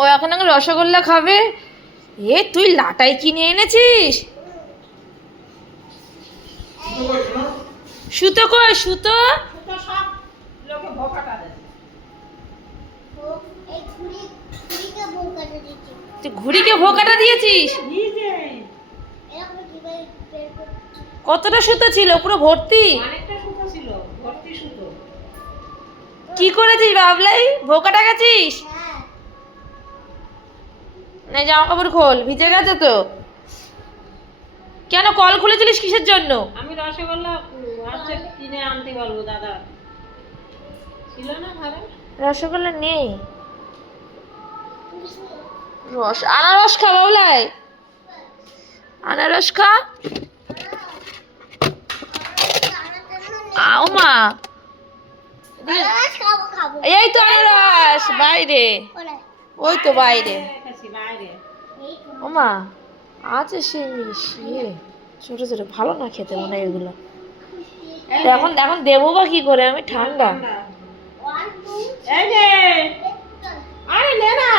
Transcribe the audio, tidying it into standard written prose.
ও এখন আগে রসগোল্লা খাবে। এ তুই লাটাই কিনে এনেছিস? সুতো কই সুতো? তুই ঘুড়িকে ভোকাটা দিয়েছিস? কতটা সুতো ছিল? পুরো ভর্তি? কি করেছিস বাবলাই? ভোকাটা গেছিস? না জামা কাপড় খোল, ভিজে গেছে তো। কেন কল খুলেছিলিস কিসের জন্য? আমি রসগোল্লা আচ্ছা কিনে আনতে বলবো দাদা, ছিল না ঘরে? রসগোল্লা নেই। আনারস খা বাবলাই, আনারস খা। আও মা, এই তো আনারস বাইরে, ওই তো বাইরে। ও মা আছে সে মিশিয়ে ছোট ছোট, ভালো না খেতে মনে হয় এগুলো। এখন এখন দেবো বা কি করে আমি? ঠান্ডা। আরে নে না।